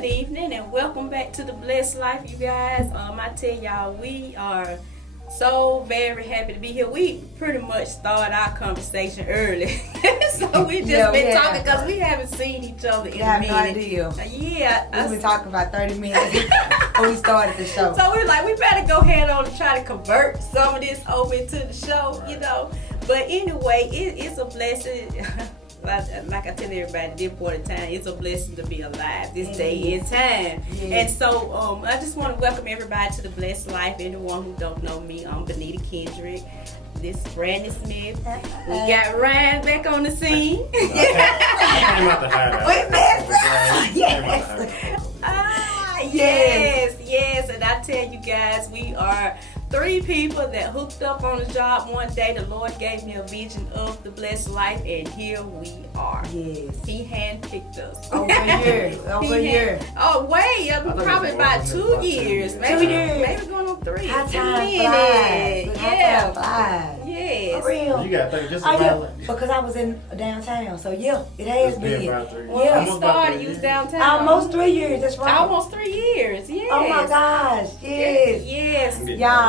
good evening, and welcome back to the Blessed Life, you guys. I tell y'all, we are so very happy to be here. We pretty much started our conversation early, so we just been talking because we haven't seen each other in a minute. I have no idea. We've been talking about 30 minutes before we started the show. So we're like, we better go ahead on and try to convert some of this over into the show, you know. But anyway, it's a blessing. Like I tell everybody, this point in time, it's a blessing to be alive this day and time. Yes. And so I just want to welcome everybody to the Blessed Life. Anyone who don't know me, I'm Benita Kendrick. This is Brandon Smith. We got Ryan back on the scene. Yes. And I tell you guys, we are 3 people that hooked up on the job one day. The Lord gave me a vision of the Blessed Life, and here we are. Yes. He handpicked us. Over a year. Oh, way. Probably about 2 years. Maybe going on 3. How time flies. Yeah. Yes. For real. You got 30 just about because I was in downtown. So, it has been. When we started, you was downtown. Almost 3 years. That's right. Almost 3 years. Yes. Oh, my gosh. Yes.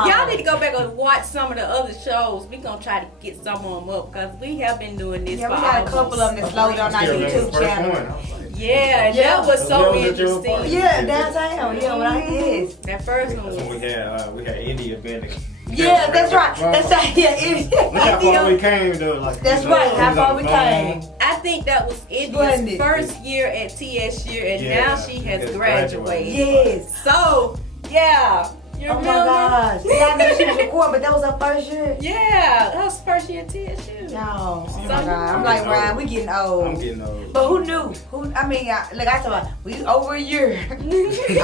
Y'all need to go back and watch some of the other shows. We're going to try to get some of them up because we have been doing this for we got a couple of them that's loaded on our YouTube channel. That was so interesting. Yeah, downtown. That first one. So we had India been. Yeah, that's right. Look how far we came though. That's right. How far we came. I think that was India's first year at TSU, and now she has graduated. Yes. So, yeah. You remember? Oh my gosh. I know she was recording, but that was her first year. Yeah, that was first year at TSU. No. Oh my God. I'm like, Ryan, we getting old. I'm getting old. But who knew? I told we over a year. Almost 3.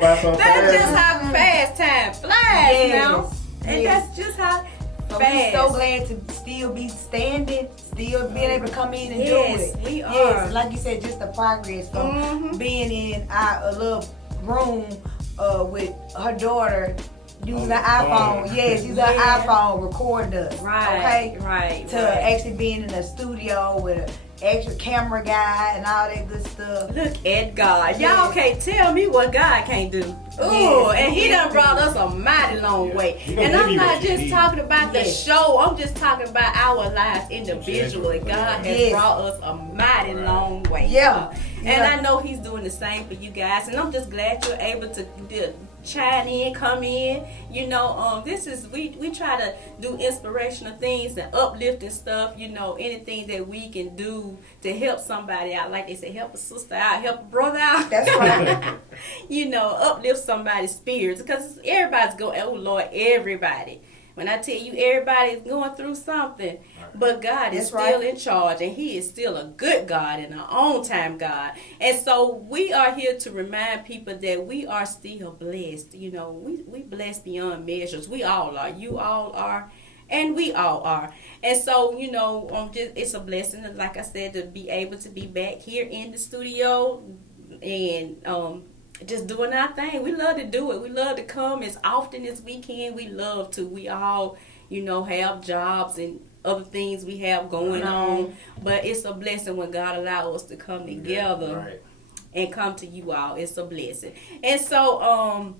That's just how fast time flies now. And that's just how but fast. We're so glad to still be standing, still being able to come in and do it. We are. Yes, like you said, just the progress from being in our little room with her daughter using an iPhone. Using an iPhone recording us. Right. Actually being in a studio with an extra camera guy and all that good stuff. Look at God. Y'all can't tell me what God can't do. Ooh, and He done brought us a mighty long way. And I'm not just talking about the show. I'm just talking about our lives individually. God has brought us a mighty long way. Yeah. And I know He's doing the same for you guys. And I'm just glad you're able to chime in, come in. You know, this is we try to do inspirational things and uplifting stuff. You know, anything that we can do to help somebody out. Like they say, help a sister out, help a brother out. That's right. You know, uplift somebody's spirits because everybody's going. Oh Lord, everybody. When I tell you everybody's going through something, but God is still in charge, and He is still a good God and an on-time God. And so we are here to remind people that we are still blessed. You know, we blessed beyond measures. We all are. You all are. And we all are. And so, you know, it's a blessing, like I said, to be able to be back here in the studio and just doing our thing. We love to do it. We love to come as often as we can. We love to. We all, you know, have jobs and other things we have going on. But it's a blessing when God allows us to come together and come to you all. It's a blessing. And so,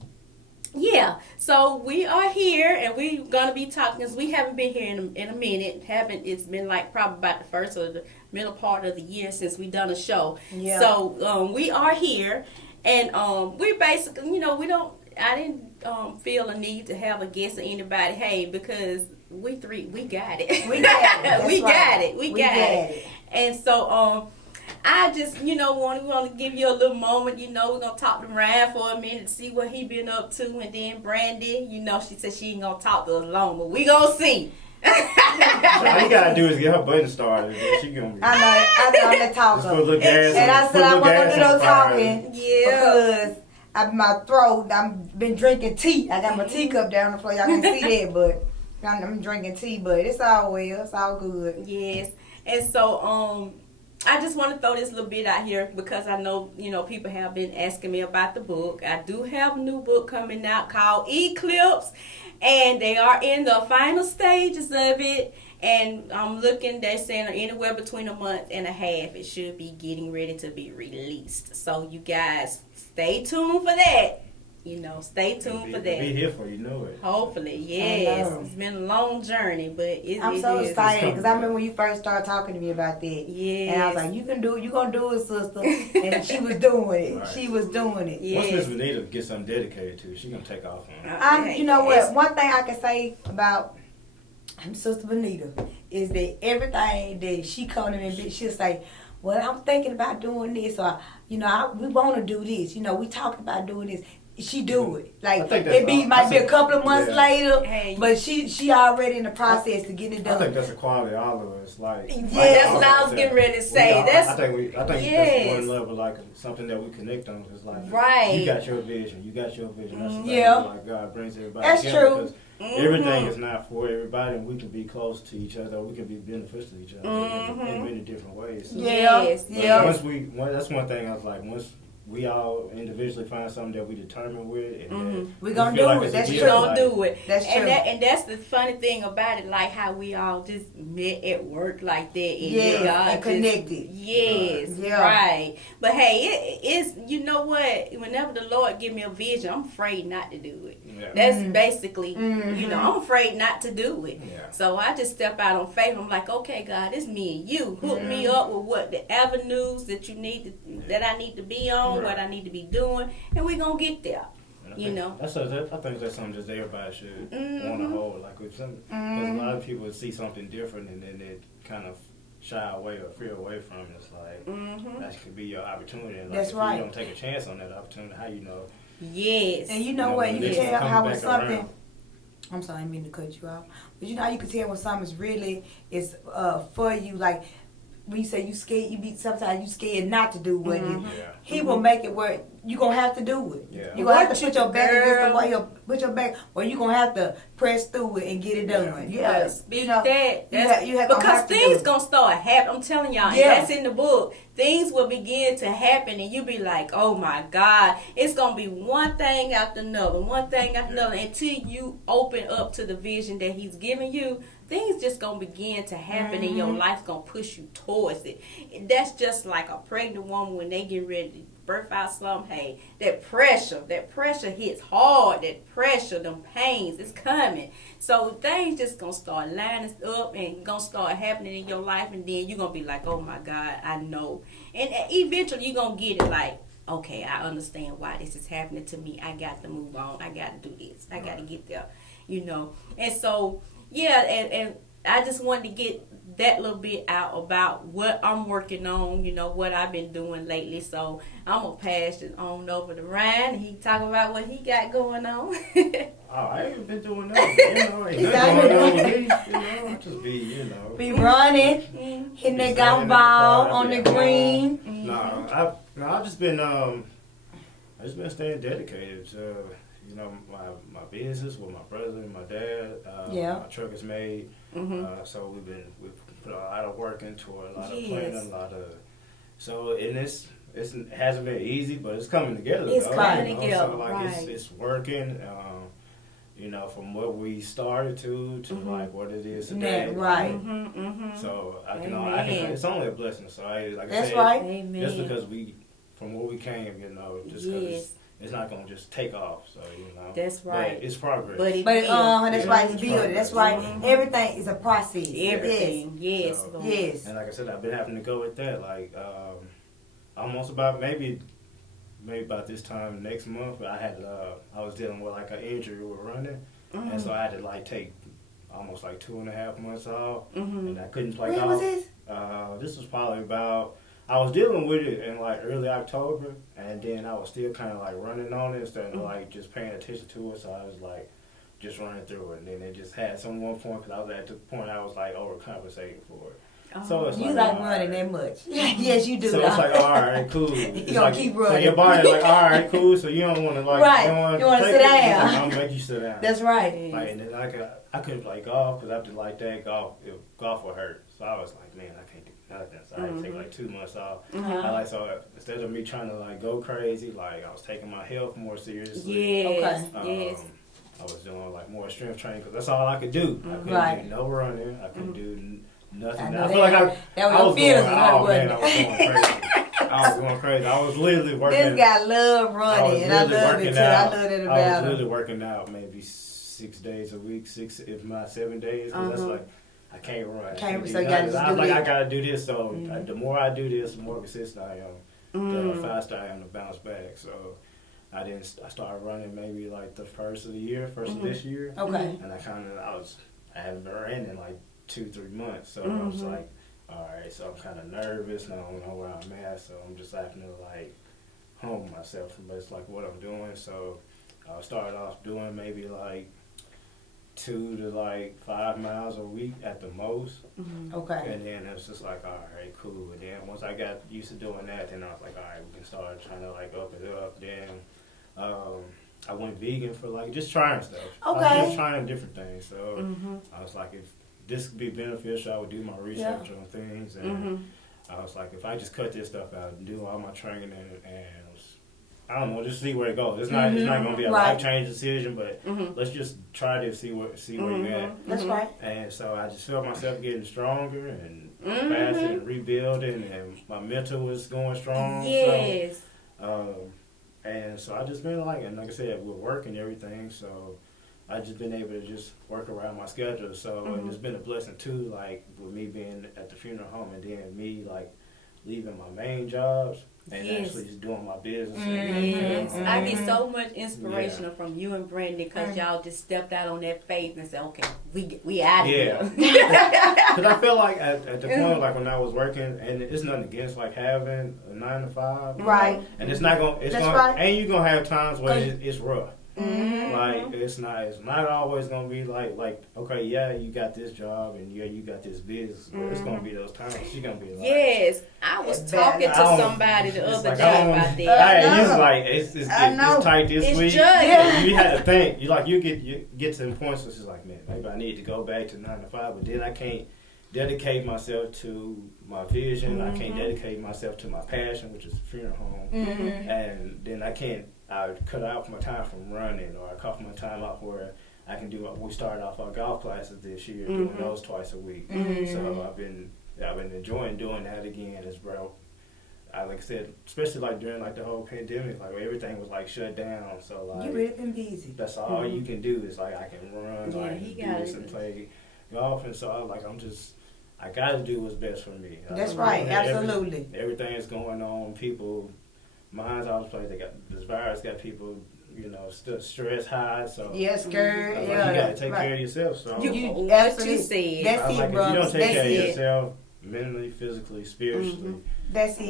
so we are here and we're going to be talking because we haven't been here in a minute. It's been like probably about the first or the middle part of the year since we done a show. Yeah. So we are here. And we basically, you know, I didn't feel a need to have a guest or anybody, hey, because we got it. We got it. We got it. And so I just, you know, want to give you a little moment. You know, we're going to talk to Ryan for a minute to see what he been up to. And then Brandy, you know, she said she ain't going to talk to us long, but we going to see. All you gotta do is get her button started. She gonna. I know I'm the talker. Just put a little gas. And I said I wasn't gonna do no talking. Yeah. Because my throat. I've been drinking tea. I got my teacup down the floor. Y'all can see that, but I'm drinking tea. But it's all well. It's all good. Yes. And so I just want to throw this little bit out here because I know, you know, people have been asking me about the book. I do have a new book coming out called Eclipse, and they are in the final stages of it. And I'm looking, they're saying anywhere between a month and a half, it should be getting ready to be released. So you guys stay tuned for that. You know, stay tuned for that. Be here for you know it. Hopefully, yes. It's been a long journey, but I'm so excited because I remember when you first started talking to me about that. Yes. And I was like, you gonna do it, sister. And she was doing it. Right. She was doing it. Yes. Once Miss Benita gets something dedicated to, she's gonna take off on it. You know what? One thing I can say about Sister Benita is that everything that she come to me, she'll say, well, I'm thinking about doing this, or we want to do this. You know, we talked about doing this. She do it. Like might be a couple of months later, but she already in the process to get it done. I think that's the quality of all of us. Like, that's what I was getting ready to say. I think that's one level, like something that we connect on. Is like, you got your vision. That's the thing, like God brings everybody together. True. Because everything is not for everybody, and we can be close to each other. We can be beneficial to each other in many different ways. So, that's one thing I was like, once we all individually find something that we determine with, and we're gonna do it. That's true. We're gonna do it. That's true. And that's the funny thing about it, like how we all just met at work like that, and connected. Right. But hey, it's you know what? Whenever the Lord give me a vision, I'm afraid not to do it. Yeah. That's basically, you know, I'm afraid not to do it. Yeah. So I just step out on faith. I'm like, okay, God, it's me and you. Hook me up with what the avenues that you need that I need to be on. What I need to be doing, and we're gonna get there. I think that's something that everybody should want to hold. Like with some, because a lot of people see something different and then they kind of shy away or fear away from it. It's like that could be your opportunity. And like, that's right. If you don't take a chance on that opportunity, how you know? Yes. And you know what? You can tell how when something. Around. I'm sorry, I didn't mean to cut you off. But you know how you can tell when something's really is for you, like. When you say you scared, sometimes you scared not to do what he will make it where you gonna have to do it. Yeah. You gonna have to put your back against the wall, put your back, or you gonna have to press through it and get it done. Yeah, you know that because things gonna start happening. I'm telling y'all, and that's in the book. Things will begin to happen, and you be like, "Oh my God!" It's gonna be one thing after another, until you open up to the vision that He's giving you. Things just gonna begin to happen, and your life's gonna push you towards it. That's just like a pregnant woman when they get ready to birth out something. Hey, that pressure hits hard. That pressure, them pains, it's coming. So things just gonna start lining up and gonna start happening in your life, and then you're gonna be like, oh my God, I know. And eventually you're gonna get it like, okay, I understand why this is happening to me. I got to move on. I got to do this. I got to get there, you know. And so, yeah, and I just wanted to get that little bit out about what I'm working on, you know, what I've been doing lately. So I'm going to pass it on over to Ryan, and he talk about what he got going on. I ain't been doing nothing. I just be running, hitting that golf ball on the green. I've just been staying dedicated to, you know, my business with my brother and my dad. My truck is made, so we put a lot of work into it, a lot of planning, it hasn't been easy, but it's coming together. It's coming together. So like it's working. You know, from what we started to like what it is today. So it's only a blessing. So just because from where we came, you know, just because it's not gonna just take off. So you know, that's right. But it's progress. That's right. It's building. That's right. Everything is a process. Everything. Yes. Yes. And like I said, I've been having to go with that. Like almost about maybe about this time next month, I was dealing with like an injury with running, and so I had to like take almost like 2.5 months off, and I couldn't play golf. When was this? This was probably about. I was dealing with it in like early October, and then I was still kind of like running on it instead of like just paying attention to it. So I was like just running through it, and then it just had some one point because I was at the point I was like overcompensating for it. So it's you like running that much? Yes, you do. So it's like, all right, cool. You don't keep running. So your body's like, all right, cool. So you don't want to like, you want to sit down. I'm gonna make you sit down. That's right. Like, and then I couldn't play golf because after like that, golf would hurt. So I was like, man, I can't do nothing. So I had to take like 2 months off. So instead of me trying to like go crazy, like I was taking my health more seriously. Yes. I was doing like more strength training because that's all I could do. I couldn't do no running. I couldn't do nothing. I feel like I was going crazy. I was literally working. This guy love running, and I love it too. I love it about him. I was literally working out maybe 6 days a week, 6 if not 7 days. That's like I can't run. I gotta do this. So the more I do this, the more consistent I am, the faster I am to bounce back. So I started running maybe like the first of this year. Okay. And I haven't been running in like 2-3 months. So I was like, all right. So I'm kind of nervous. And I don't know where I'm at. So I'm just having to like hone myself from just like what I'm doing. So I started off doing maybe like 2 to like 5 miles a week at the most. Okay. And then it was just like, all right, cool. And then once I got used to doing that, then I was like, all right, we can start trying to like up it up. Then I went vegan for like just trying stuff. Okay. I was just trying different things. So I was like, if this could be beneficial, I would do my research on things. And I was like, if I just cut this stuff out and do all my training and I don't know, just see where it goes. It's not going to be a life-changing decision, but let's just try to see where you're at. That's right. And so I just felt myself getting stronger and faster and rebuilding, and my mental was going strong. Yes. So, and so I just been like I said, we're working everything, so I just been able to just work around my schedule. So and it's been a blessing too, like with me being at the funeral home and then me like leaving my main jobs and actually just doing my business. I get so much inspiration from you and Brandon because y'all just stepped out on that faith and said, okay, we out of here. Because I feel like at the point like when I was working, and it's nothing against like having a 9 to 5, right? And it's not gonna, and you're gonna have times where it's rough. Like it's not always gonna be like okay, yeah, you got this job and yeah, you got this business, but it's gonna be those times she's gonna be like, yes, I was talking to somebody the other day about that. It's like it's tight this week. You had to think you get to some points where it's like, man, maybe I need to go back to 9 to 5, but then I can't dedicate myself to my vision. I can't dedicate myself to my passion, which is the funeral home, and then I cut out my time from running, or I cut my time out where I can do. We started off our golf classes this year, doing those twice a week. So I've been enjoying doing that again as well. Like I said, especially like during like the whole pandemic, like everything was like shut down. So like you really been busy. That's all you can do is like I can run, do this and play golf, and so I gotta do what's best for me. That's right, absolutely. Everything is going on. People. Mine's always like this virus got people, still stress high. So scared. You gotta take care of yourself. So you absolutely said. That's it, bro. If you don't take care of yourself, mentally, physically, spiritually, that's it.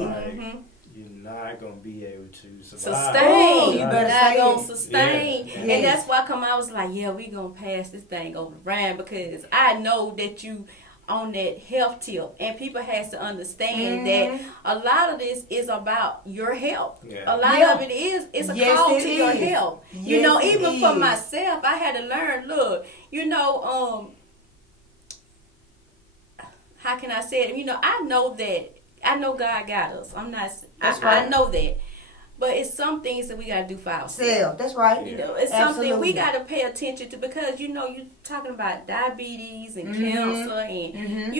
You're not gonna be able to survive. Sustain. You better not gonna sustain. Yeah. And that's why I was like, we gonna pass this thing over around because I know that you on that health tip, and people has to understand that a lot of this is about your health. A lot of it is a call to your health. Even for myself, I had to learn. Look, how can I say it? I know God got us. I know that. But it's some things that we got to do for ourselves. That's right. It's something we got to pay attention to because, you're talking about diabetes and cancer and,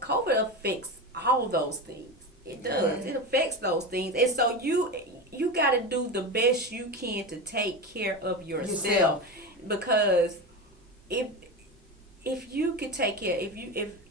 COVID affects all those things. It does. It affects those things. And so you got to do the best you can to take care of yourself. Because if you could take care, if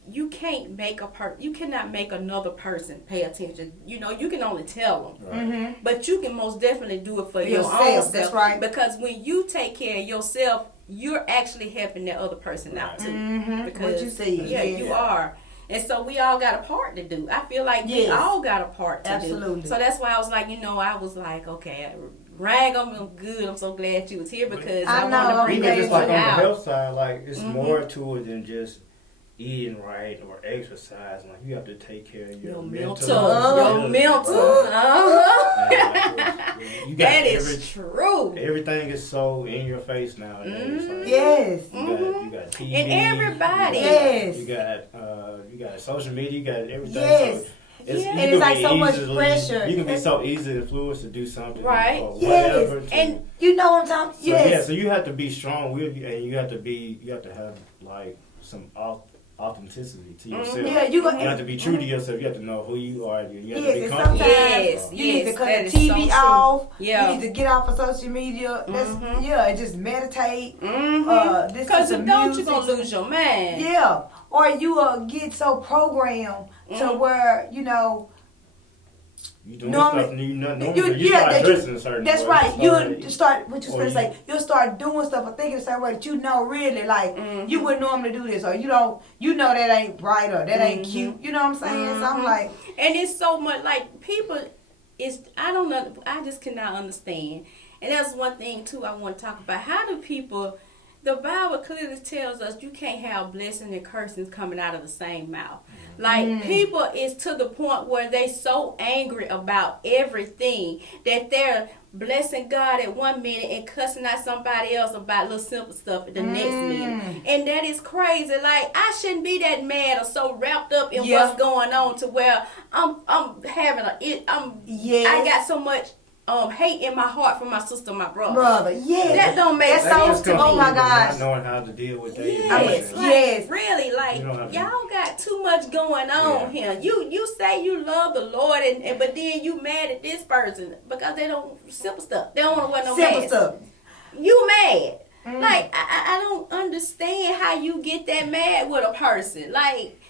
you can't make you cannot make another person pay attention. You can only tell them, but you can most definitely do it for your own self. That's right. Because when you take care of yourself, you're actually helping that other person out too. Because what you say, you are. And so we all got a part to do. I feel like we all got a part to do. So that's why I was like, I was like, okay, Rag, I'm good. I'm so glad you was here because I want to bring it out. On the health side, like it's more to it than just eating right or exercise. Like you have to take care of your mental. Your mental. That is true. Everything is so in your face nowadays. Like, you got TV. And everybody. You got social media. You got everything. Yes. So and it's like so much pressure. You can be so easily influenced to do something, right? Or whatever. And you know what I'm talking about? Yes. Yeah, so you have to be strong, and you have to have like some authenticity to yourself. Yeah, you have to be true to yourself. You have to know who you are. You have to be comfortable. Yes, you need to cut the TV off. Yeah. You need to get off of social media. And just meditate. Because if don't, you're going to lose your mind. Yeah. Or you get so programmed to where, you know, you doing stuff you start dressing a certain that's way. Right. You start what you supposed to say. You'll start doing stuff or thinking a certain way that you know really like you wouldn't normally do this, or you know that ain't right or that ain't cute. You know what I'm saying? So I'm like, and it's so much like people. I don't know. I just cannot understand. And that's one thing too. I want to talk about. How do people? The Bible clearly tells us you can't have blessings and cursings coming out of the same mouth. Like people is to the point where they so angry about everything that they're blessing God at one minute and cussing out somebody else about little simple stuff at the next minute. And that is crazy. Like I shouldn't be that mad or so wrapped up in what's going on to where I'm having I got so much hate in my heart for my sister, my brother. That don't make sense to me. Oh my gosh, not knowing how to deal with that. Yes, really, like y'all got too much going on here. You say you love the Lord, and but then you mad at this person because they don't simple stuff. They don't want to wear no simple mask. Stuff. You mad? Like I don't understand how you get that mad with a person. Like.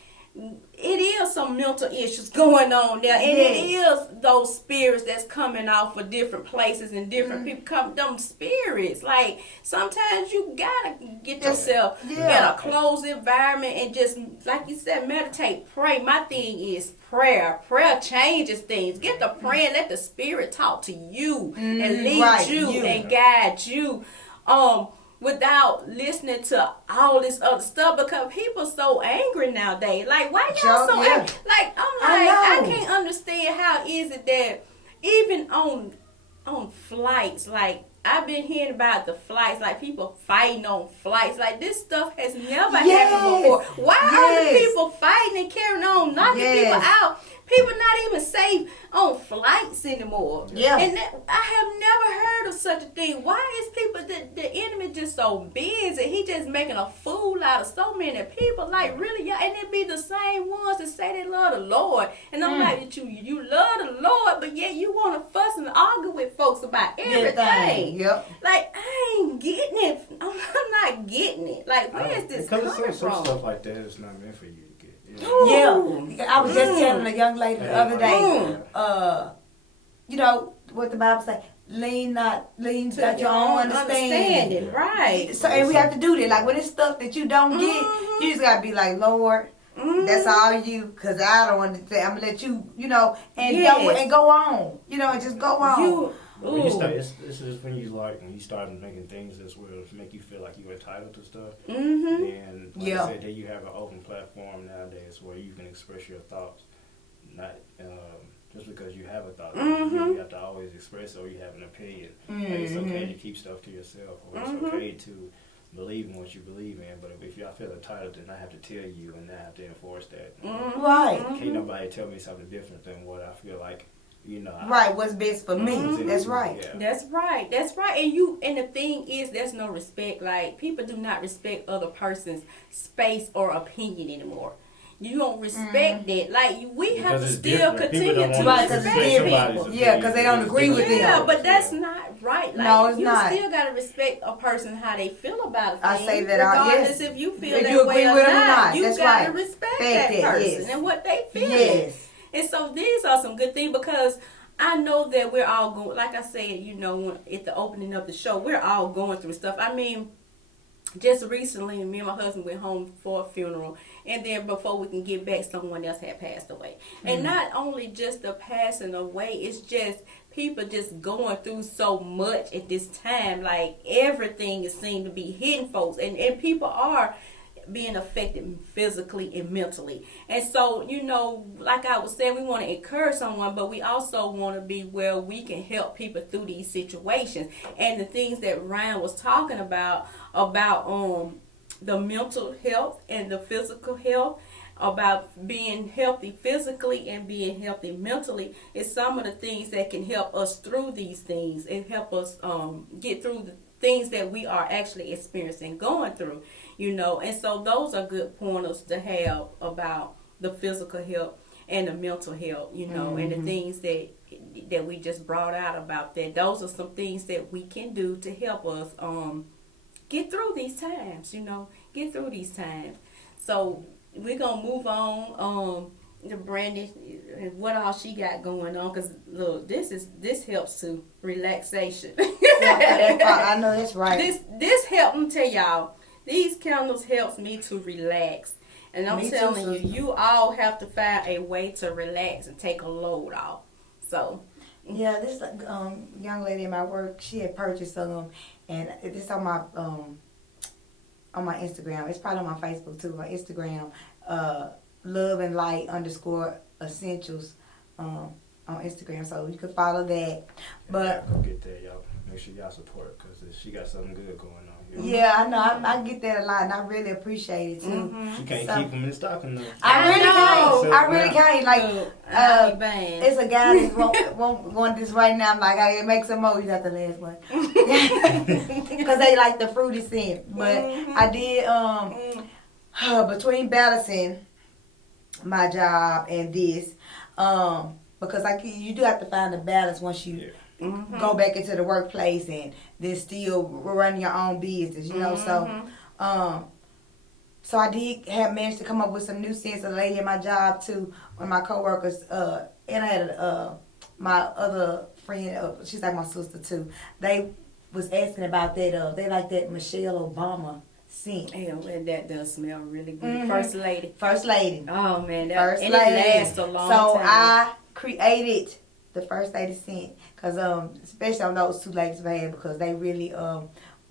It is some mental issues going on there, and it is those spirits that's coming off of different places and different people come. Them spirits, like sometimes you gotta get yourself in a closed environment and just, like you said, meditate, pray. My thing is prayer. Prayer changes things. Get to praying, let the Spirit talk to you and lead you and guide you. Without listening to all this other stuff, because people so angry nowadays. Like, why y'all so angry? Like, I can't understand how is it that even on flights, like I've been hearing about the flights, like people fighting on flights. Like this stuff has never happened before. Why are the people fighting and carrying on, knocking people out? People not even safe on flights anymore. Yeah. And I have never heard of such a thing. Why is people, the enemy just so busy? He just making a fool out of so many people. Like, really, and it be the same ones that say they love the Lord. And I'm like, you love the Lord, but yet you want to fuss and argue with folks about everything. Yep. Like, I ain't getting it. I'm not getting it. Like, where is this coming from? Because some stuff like that is not meant for you. Yeah, I was just telling a young lady the other day, you know what the Bible say, lean not your own understanding. Right. So, and we have to do that. Like when it's stuff that you don't get, you just gotta be like, Lord, that's all you, cause I don't understand. I'm gonna let you, you know, and go on, you know, and just go on. When you start, this is when you start making things that's will make you feel like you're entitled to stuff. Then, like I said, then you have an open platform nowadays where you can express your thoughts, not just because you have a thought. You have to always express it, or you have an opinion. Like it's okay to keep stuff to yourself, or it's okay to believe in what you believe in. But if I feel entitled, then I have to tell you, and I have to enforce that. Right. Can't nobody tell me something different than what I feel like. You know, what's best for me. That's right. Yeah. That's right. And the thing is, there's no respect. Like, people do not respect other person's space or opinion anymore. You don't respect that. Like, we have to still continue to respect people. Yeah, because they don't agree with them. Yeah, but that's not right. Like, no, it's not. You still got to respect a person, how they feel about it. I say that regardless if you feel that you way agree or with them not. You that's got right. to respect that person and what they feel. Yes. And so these are some good things, because I know that we're all going, like I said, you know, at the opening of the show, we're all going through stuff. I mean, just recently, me and my husband went home for a funeral, and then before we can get back, someone else had passed away. And not only just the passing away, it's just people just going through so much at this time. Like, everything seems to be hitting folks, and people are being affected physically and mentally. And so, you know, like I was saying, we want to encourage someone, but we also want to be where we can help people through these situations. And the things that Ryan was talking about the mental health and the physical health, about being healthy physically and being healthy mentally is some of the things that can help us through these things and help us get through the things that we are actually experiencing going through, and so those are good pointers to have about the physical health and the mental health, and the things that we just brought out about that. Those are some things that we can do to help us get through these times, get through these times. So we're gonna move on to Brandy and what all she got going on, because look, this helps to relaxation. I know that's right. This help me tell y'all, these candles helps me to relax. And I'm telling you, you all have to find a way to relax and take a load off. So yeah, this young lady in my work, she had purchased some, and it's on my Instagram. It's probably on my Facebook too. My Instagram, Love and Light _essentials on Instagram. So you can follow that. But go get that, y'all. Make sure y'all support, because she got something good going on. Yeah, I know. I get that a lot, and I really appreciate it too. You can't keep them in stocking though. I really can't. Like, it's a guy that won't want this right now. I'm like, I make some more. You got the last one, because they like the fruity scent. But I did between balancing my job and this, because you do have to find the balance once you. Go back into the workplace and then still run your own business, So I did have managed to come up with some new scents. A lady at my job too, one of my coworkers, and I had my other friend, she's like my sister too. They was asking about that. They like that Michelle Obama scent. Yeah, well, that does smell really good. First lady. Oh man, First lady. It lasts a long time. So I created the First Lady scent, because especially on those two ladies I had, because they really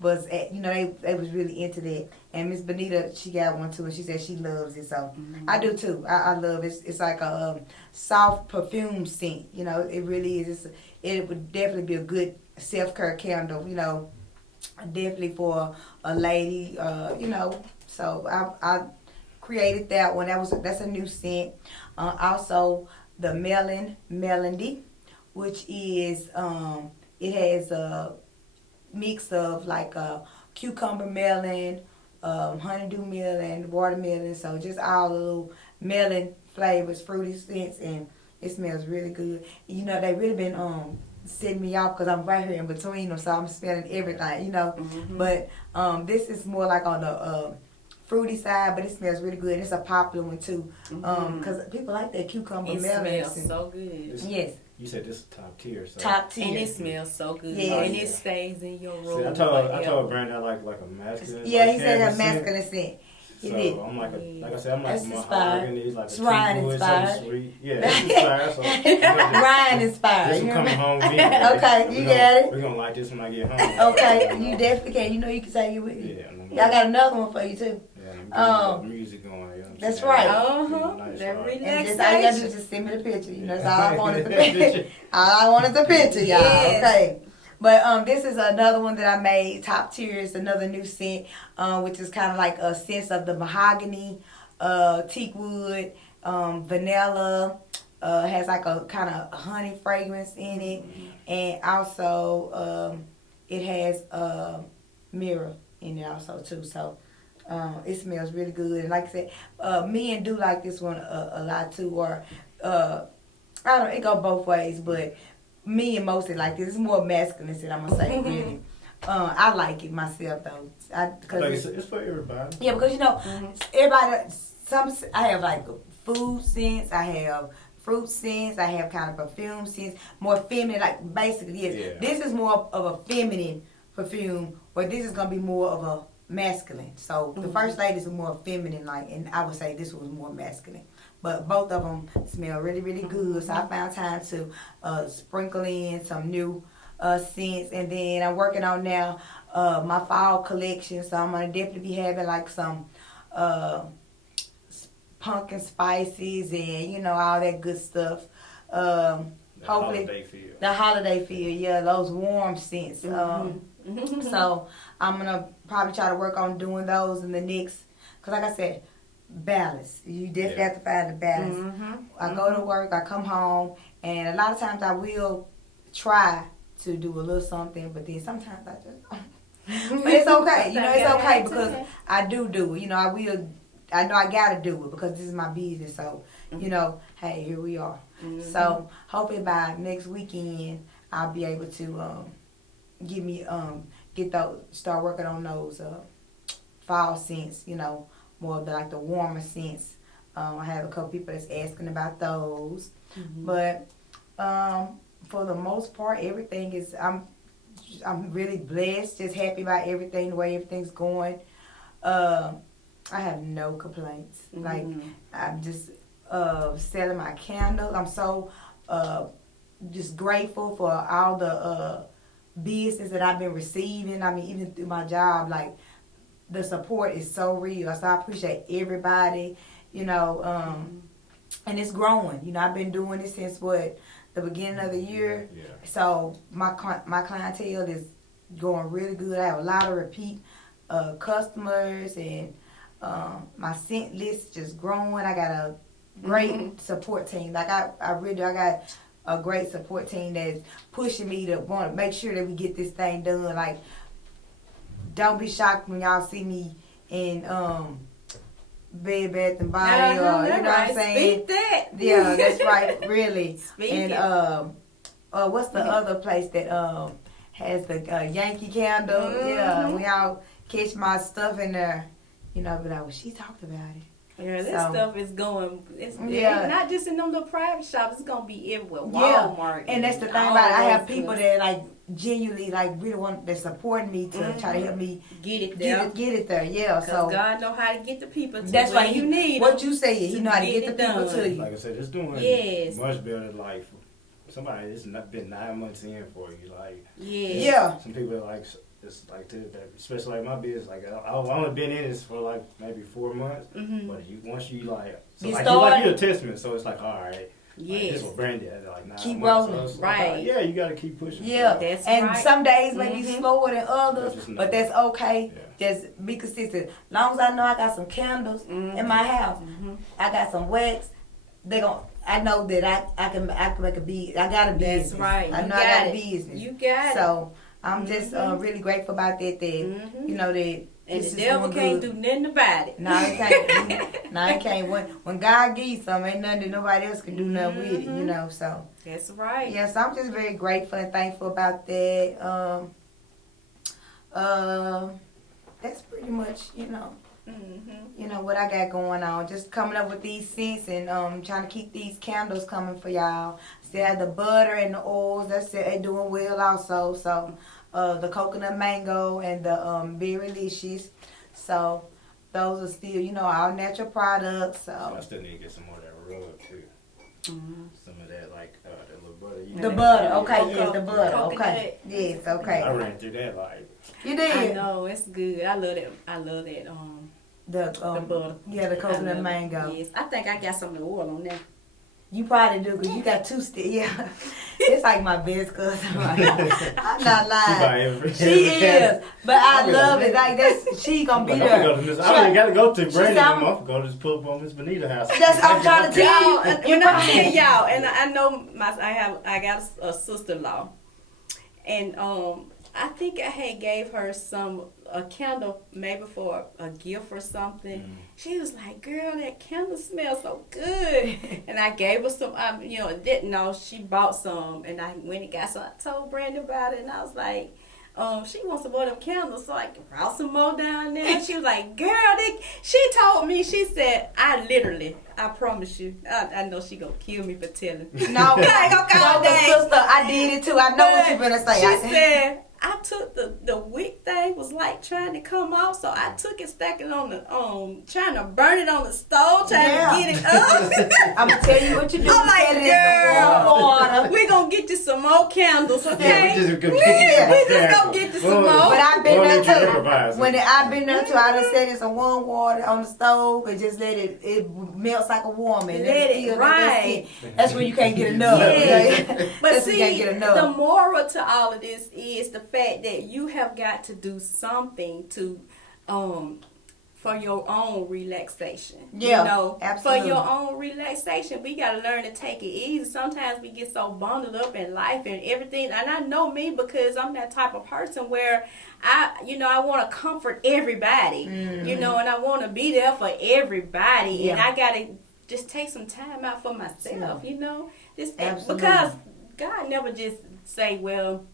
was at, they was really into that. And Miss Benita, she got one too, and she said she loves it. So I do too. I love it. It's like a soft perfume scent. It really is. It would definitely be a good self-care candle. Definitely for a lady. So I created that one. That's a new scent. Also the Melody, which is it has a mix of like a cucumber melon, honeydew melon, watermelon, so just all the little melon flavors, fruity scents, and it smells really good. They really been setting me off because I'm right here in between them, so I'm smelling everything, But this is more like on the fruity side, but it smells really good. It's a popular one too, because people like that cucumber melon. It smells so good. Yes. You said this is top tier. So. Top tier. And it smells so good. Yeah. And it stays in your room. See, I told Brandon I like a masculine. Yeah, he said a masculine scent. So I'm like I said, I'm like mahogany, like it's a Ryan wood, inspired. something sweet. Yeah, it's inspired. So Ryan inspired. This will come home with me. Okay, you got it. We're gonna like this when I get home. Okay, you definitely can. You can take it with you. Yeah, I got another one for you too. Yeah, music going. That's right. That relaxation. And just all you gotta do is just send me the picture. That's all I wanted the picture. All I wanted the picture, y'all. Yes. Okay. But this is another one that I made. Top tier is another new scent, which is kind of like a sense of the mahogany, teak wood, vanilla. Has like a kind of honey fragrance in it, and also it has mirror in it also too. So it smells really good. And like I said, men do like this one a lot too. Or it go both ways, but men mostly like this. It's more masculine than I'm gonna say really. I like it myself though. It's for everybody. Yeah, because everybody. I have like food scents. I have fruit scents. I have kind of perfume scents. More feminine, like basically yes. Yeah. This is more of a feminine perfume, but this is gonna be more of a masculine. So the First Ladies are more feminine, like, and I would say this was more masculine. But both of them smell really, really good. So I found time to sprinkle in some new scents, and then I'm working on now my fall collection. So I'm gonna definitely be having like some pumpkin spices and all that good stuff. Hopefully the holiday feel, yeah, those warm scents. So I'm gonna probably try to work on doing those in the next, because like I said, balance. You definitely have to find the balance. Mm-hmm. I go to work, I come home, and a lot of times I will try to do a little something, but then sometimes I just but it's okay. You know, it's okay because I do it. You know, I know I gotta do it because this is my business. So, you know, hey, here we are. Mm-hmm. So hopefully by next weekend I'll be able to start working on those fall scents, you know, more of the warmer scents. I have a couple people that's asking about those. Mm-hmm. But for the most part, everything is, I'm really blessed, just happy about everything, the way everything's going. I have no complaints. Mm-hmm. Like, I'm just selling my candles. I'm so just grateful for all the business that I've been receiving. I mean, even through my job, like, the support is so real. So I appreciate everybody, you know, and it's growing. You know, I've been doing this since the beginning of the year. Yeah. So my clientele is going really good. I have a lot of repeat customers, and my scent list just growing. I got a great support team. Like I got a great support team that's pushing me to want to make sure that we get this thing done. Like, don't be shocked when y'all see me in Bed Bath and Body, you know what I'm saying? Speak that. Yeah, that's right, really. And what's the other place that has the Yankee candle? Mm-hmm. Yeah, when y'all catch my stuff in there, you know, be like, well, she talked about it. Yeah, this stuff is going. It's not just in them little private shops. It's gonna be everywhere. Walmart. And that's the thing about it. I have people that like genuinely like really want that supporting me to try to help me get it there. Get it there. Yeah. So God know how to get the people to that's where why you need what you say. He know how to get the people to you. Like I said, it's doing much better. Like somebody that's not been 9 months in for you. Like some people like. It's like especially like my business. Like I've only been in this for like maybe 4 months, but once you like, so like you're a testament. So it's like, all right, like, this was Brandy had like 9 keep months. rolling, so right? Like, yeah, you got to keep pushing. Yeah, that's and right. Some days may be slower than others, but that's okay. Yeah. Just be consistent. As long as I know I got some candles in my house, I got some wax. I know that I can make a business. I got a business. That's right. I know I got a business. You got it. So I'm just really grateful about that. You know that. And the devil can't do nothing about it. No, it can't. No, it can't. When God gives you something, ain't nothing that nobody else can do nothing with it. You know. So that's right. Yeah. So I'm just very grateful and thankful about that. That's pretty much you know what I got going on. Just coming up with these scents and trying to keep these candles coming for y'all. Still have the butter and the oils. That's it. They doing well also. So the coconut mango and the berry-licious. So those are still all natural products. So I still need to get some more of that rub too. Some of that like that little butter. The butter, okay, yes, the butter, okay, yes, okay. I ran through that like. You did. I know it's good. I love that. The butter. Yeah, the coconut mango. Yes, I think I got some of the oil on there. You probably do because you got 2 sticks. Yeah, it's like my best cousin. I'm not lying. She is, but I love it. Like she gonna be there. I ain't gotta go to Brandon. I'm gonna go just pull up on Miss Benita house. That's I'm trying to tell you. You know, I'm telling y'all, and I know I got a sister-in-law, and I think I had gave her a candle maybe for a gift or something. She was like, "Girl, that candle smells so good," and I gave her some. Didn't know she bought some, and I went and got some. I told Brandon about it, and I was like, she wants some more of them candles, so I brought some more down there. She was like, "Girl," she told me, she said, I promise you, I know she gonna kill me for telling. No, sister, I did it too. I know what you're gonna say. She said, I took the wick thing was like trying to come off, so I took it, stuck it on the trying to burn it on the stove, trying to get it up. I'm gonna tell you what you do. I'm like, girl, we gonna get you some more candles, okay? We just gonna get you some more. But I've been there too. I've been there too, I done set it some warm water on the stove and just let it melts like a warm and let it right. That's when you can't get enough. Yeah. But see, the moral to all of this is the fact that you have got to do something to for your own relaxation. Yeah, you know, absolutely. For your own relaxation, we got to learn to take it easy. Sometimes we get so bundled up in life and everything. And I know me because I'm that type of person where I want to comfort everybody, and I want to be there for everybody. Yeah. And I got to just take some time out for myself, because God never just say, well,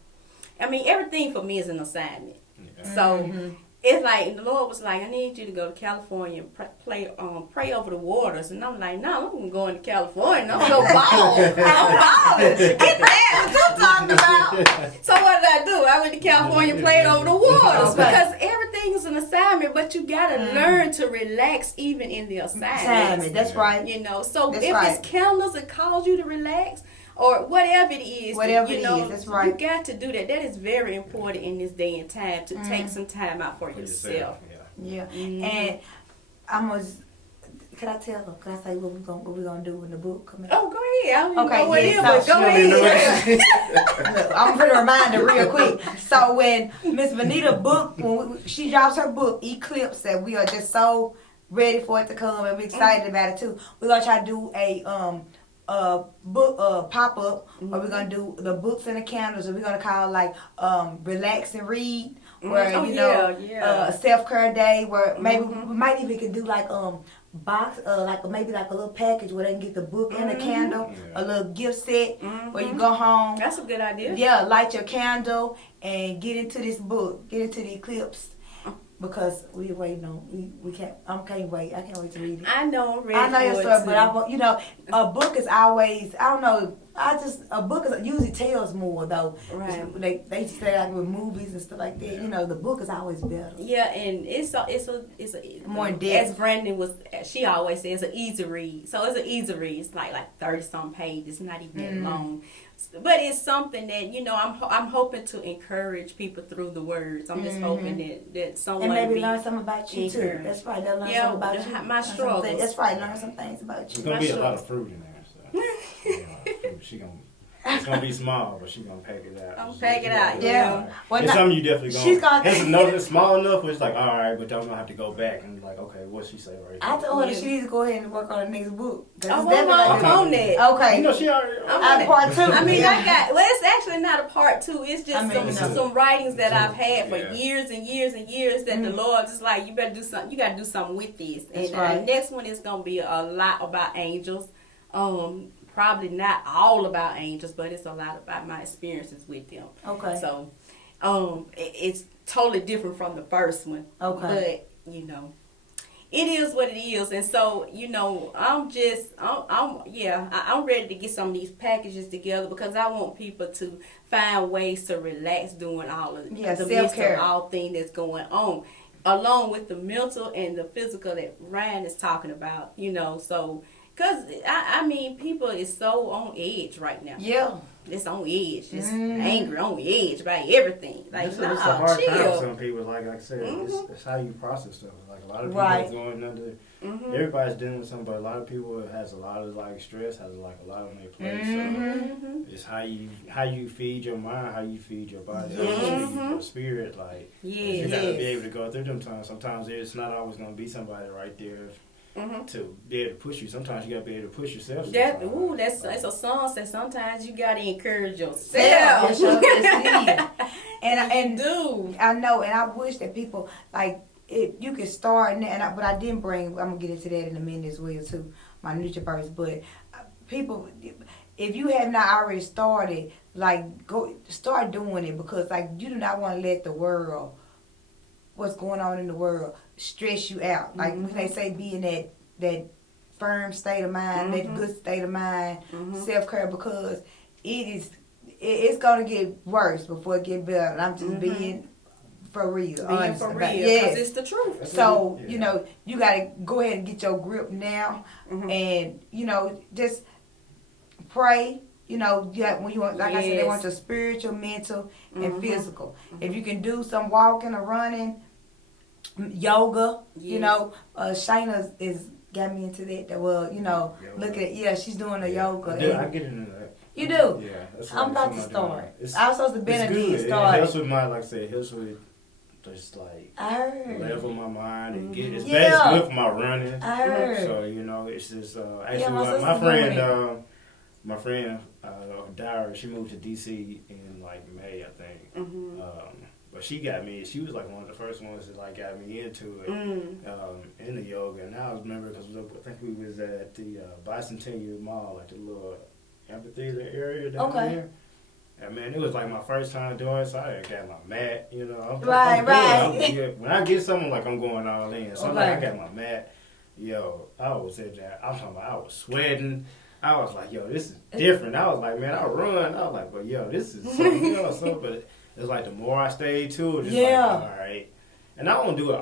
I mean, everything for me is an assignment. Yeah. So it's like the Lord was like, I need you to go to California and pray over the waters. And I'm like, no, I'm going to California. I'm going to go ball. I'm balling. Get that. What you talking about? So what did I do? I went to California and played over the waters because everything is an assignment, but you got to learn to relax even in the assignment. That's right. So that's if it's candles that cause you to relax, or whatever it is, that's right. You got to do that. That is very important in this day and time to take some time out for yourself. Yeah. And can I tell them? Can I say what we're gonna do when the book comes out? Oh, go ahead. I don't even know what it is, but go ahead. Look, I'm gonna remind her real quick. So when Miss Vanita book, when she drops her book, Eclipse, that we are just so ready for it to come and we're excited about it too. We're gonna try to do a book pop up, or we're gonna do the books and the candles, or we're gonna call like relax and read, where self-care day, where maybe we might even can do like box like maybe like a little package where they can get the book and the candle, a little gift set where you go home. That's a good idea. Yeah, light your candle and get into this book, get into the Eclipse. Because we're waiting on, we can't, I can't wait. I can't wait to read it. I know, I'm ready. I know your story, but a book is always, I don't know, a book usually tells more though. Right. They say like with movies and stuff like that, the book is always better. Yeah, and it's a more in depth. As Brandon she always says, it's an easy read. So it's an easy read. It's like 30-some pages, not even that long. But it's something that I'm hoping to encourage people through the words. I'm just hoping that someone and maybe learn something about you too. That's right. They'll learn something about you. My struggles. That's right. Learn some things about you. There's gonna be a lot of fruit in there. So it's gonna be small, but she's gonna pack it out. I'm pack it out. Yeah. Well, it's something you definitely gonna. It's small enough. Where it's like, all right, but I'm gonna have to go back and be like, okay, what she say right here? I told her that she needs to go ahead and work on the next book. I'm on that. Okay. She already. I'm part 2. I mean, it's actually not a part 2. It's just some writings that I've had for years and years and years that the Lord is like, you better do something. You got to do something with this. That's and right. The next one is gonna be a lot about angels. Probably not all about angels, but it's a lot about my experiences with them. Okay. So, it's totally different from the first one. Okay. But it is what it is, and so I'm ready to get some of these packages together because I want people to find ways to relax doing all of the midst of all things that's going on, along with the mental and the physical that Ryan is talking about. So. Because, I mean, people is so on edge right now. Yeah. It's on edge. Just angry, on edge about everything. Like, it's a hard time for some people. Like I said, it's how you process stuff. Like, a lot of people going under, everybody's dealing with something, but a lot of people has a lot of, like, stress, has, like, a lot on their plate. So, it's how you feed your mind, how you feed your body, how you feed your spirit. Like, you got to be able to go through them times. Sometimes it's not always going to be somebody right there to be able to push you. Sometimes you gotta be able to push yourself. That's a song that sometimes you gotta encourage yourself. And I know, and I wish that people you could start, but I didn't bring. I'm gonna get into that in a minute as well too. My NutriBurst, but people, if you have not already started, go start doing it because you do not want to let the world, what's going on in the world, stress you out. Like when they say be in that firm state of mind, that good state of mind, self-care, because it's going to get worse before it get better. And I'm just being for real. Being for real, because it's the truth. So, you got to go ahead and get your grip now and, just pray. When you want, like I said, they want your spiritual, mental, and physical. If you can do some walking or running, yoga, Shayna is got me into that. Look at it. She's doing the yoga. I get into that. You do? Yeah. I'm about to start. I was supposed to be a start. It helps with my, like I said, it helps with just like I heard. level my mind and get it's good for my running. I heard. So it's just actually my friend Dara, she moved to DC in like May, I think. Mm-hmm. But she was like one of the first ones that like got me into it in the yoga. And I remember because I think we was at the Bicentennial Mall, like the little amphitheater area down there. And man, it was like my first time doing it, so I got my mat, Right. When I get something like I'm going all in, so I got my mat. Yo, I was at that. I'm talking about I was sweating. I was like, yo, this is different. I was like, man, I run. I was like, but yo, this is something else. But it's like the more I stayed to it, it's like, all right. And I don't do it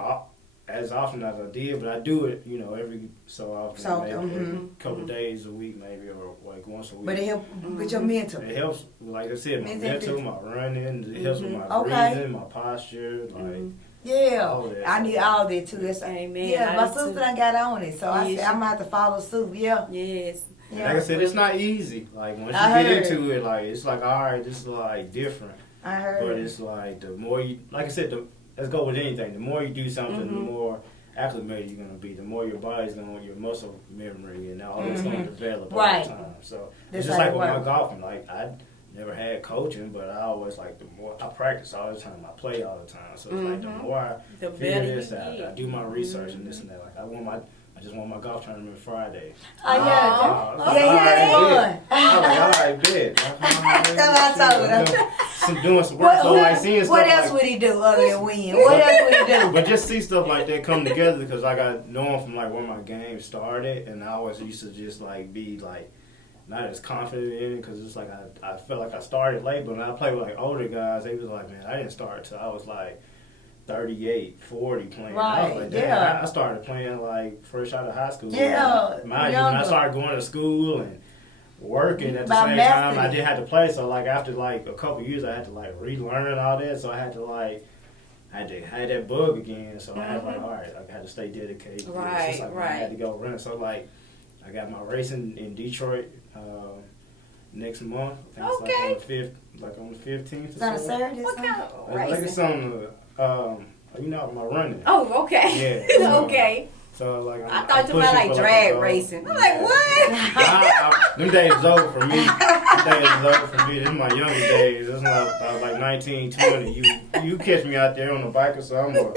as often as I did, but I do it, every so often, maybe a couple days a week, maybe, or like once a week. But it helps with your mental. It helps, like I said, my mental, my running. It helps with my breathing, my posture, like. Yeah, I need all that too. That's amen. Yeah, my sister done got on it, so I said I'm gonna have to follow suit. Yeah. Yes. Yeah. Like I said, it's not easy. Like once you get into it, like it's like all right, this is like different. I heard. But it's like the more you, like I said, let's go with anything. The more you do something, the more acclimated you're gonna be. The more your body's gonna, your muscle memory and all that's gonna develop over time. So it's just like with my golfing. Like I never had coaching, but I always like the more I practice all the time, I play all the time. So it's like the more I figure this out, I do my research and this and that. Like I just want my golf tournament Friday. Oh yeah, yeah, one. I was like, all right, bet. That's what I told him. Doing some work. So like seeing stuff. What else would he do other than win? What else would he do? But just see stuff like that come together because I got knowing from like where my game started, and I always used to just like be like. Not as confident in it because it's like I felt like I started late, but when I played with like older guys, they was like, man, I didn't start till I was like 38, 40 playing. Right, I was like, damn, I started playing like fresh out of high school. Yeah, when I started going to school and working at the same time, I did have to play. So like after like a couple years, I had to like relearn all that. So I had to like. I had that bug again, so I had like, all right, I had to stay dedicated. Right, it's like, I had to go run. So like, I got my racing in Detroit next month. I think it's like on the 15th. It's on a Saturday. What kind of racing? Like it's on the, my running. Oh, okay. Yeah. Okay. So like I thought you meant like drag racing. I'm like, what? Them days is over for me. This is my younger days. It's not I was like 19, 20. You catch me out there on the bike or something.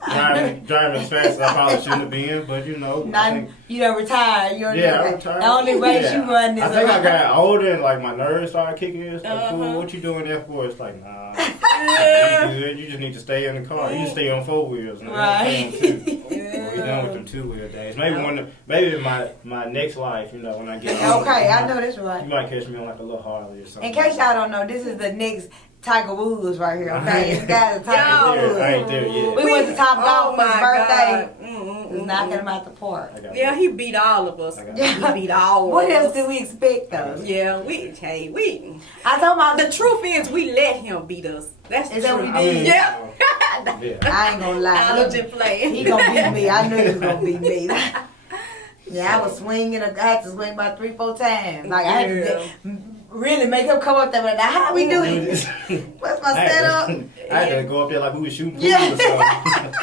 Driving as fast as I probably shouldn't have been, but you don't retire. I retired. The only race you run is. I think I got older and like my nerves started kicking in. It's like, cool, what you doing there for? It's like, nah, you good. You just need to stay in the car. You just stay on 4 wheels. Right. We're done with them 2-wheel days. Maybe in my next life, when I get older. Okay, I know that's right. You might catch me on like a little Harley or something. In case y'all don't know, this is the next Tiger Woods right here, okay? This guy's Tiger Woods. I ain't there yet. We went to Top Golf for his birthday. Was knocking him out the park. Yeah, he beat all of us. He beat all of us. What else did we expect, though? Yeah, I told my... The truth is, we let him beat us. That's the truth. That what we did? Yeah. I ain't gonna lie. I was just playing. He gonna beat me. I knew he was gonna beat me. Yeah, I was swinging. I had to swing about 3-4 times. Like, I had to really make him come up there. But now, how we doing this? What's my setup? I had to go up there like we was shooting pool or something.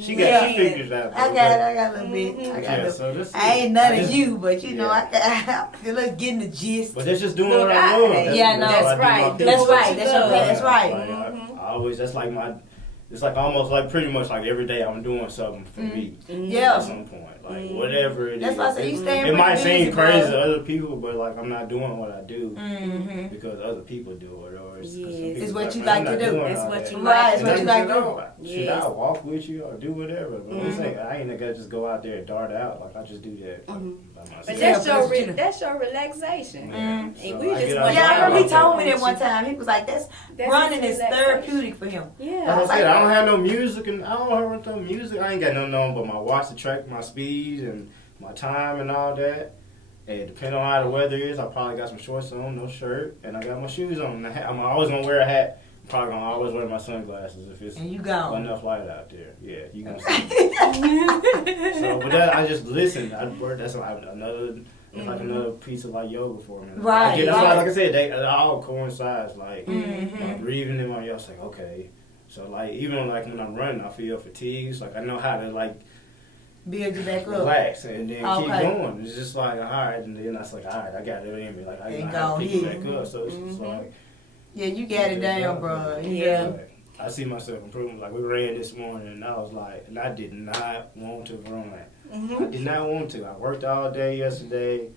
She figures out. I got a little bit. I ain't none of you, but I feel like getting the gist. But that's just doing what I love. That's right. That's right. I always, that's like it's like almost like pretty much like every day I'm doing something for me. Yeah. At some point. Like whatever it is. That's why I say you stay it might seem crazy to other people, but like I'm not doing what I do because other people do it. Or it's what you like to do. It's what you like. It's what you like to do. Should I walk with you or do whatever? But I'm saying I ain't gonna just go out there and dart out. Like I just do that by myself. But that's your relaxation. And we just I remember he told me that one time. He was like, "That's running is therapeutic for him." Yeah. Like I said, I don't have no music and I don't have no music. I ain't got nothing on but my watch to track my speed and my time and all that. And depending on how the weather is, I probably got some shorts on, no shirt, and I got my shoes on. I'm always gonna wear a hat. I'm probably gonna always wear my sunglasses if it's enough light out there. Yeah, you gonna see. So, but that I just listen. That's It's like another piece of like yoga for me. Right. That's right. why, like I said, they all coincides. Like my breathing in my, I was like, okay. So like even like when I'm running, I feel fatigued. Like I know how to like build you back up, relax, and then keep going. It's just like all right, and then I was like, all right, I got it in me. Like I got to pick it back up. So it's just like, yeah, you got it down, bro. Yeah. Like, I see myself improving. Like we ran this morning, and I was like, and I did not want to run. I did not want to. I worked all day yesterday.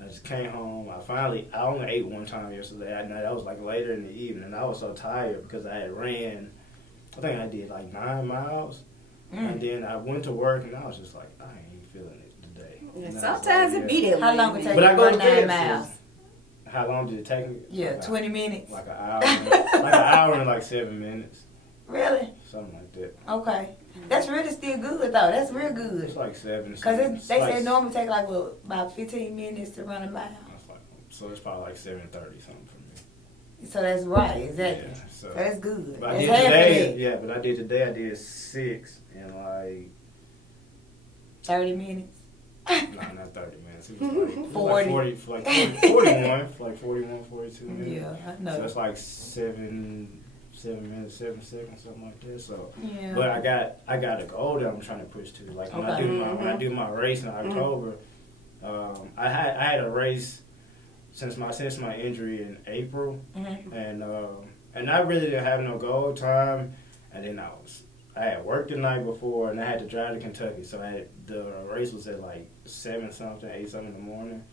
I just came home. I only ate one time yesterday at night. That was like later in the evening. I was so tired because I had ran. I think I did like 9 miles. And then I went to work, and I was just like, I ain't feeling it today. And sometimes it be that way. How long it take But you I to go run to 9 bed. miles? How long did it take me? Yeah, like, 20 minutes. Like an hour. Like an hour and like 7 minutes. Really? Something like that. Okay. That's really still good, though. That's real good. It's like 7. Because they like, say normally take like, what, about 15 minutes to run a mile. So it's probably like 7:30 something for me. So that's right, exactly. Yeah, so That's good. But I That's did half today. of Yeah, but I did today. I did 6 in like 30 minutes. no, not 30 minutes. It was like 40. Like 41, like 41, 42 minutes. Yeah, I know. So it's like 7 minutes, 7 seconds, something like that. So, Yeah. but I got a goal that I'm trying to push to. Like when I do my race in October, I had a race since my injury in April, and I really didn't have no goal time, and then I had worked the night before, and I had to drive to Kentucky, so the race was at like 7 something, 8 something in the morning,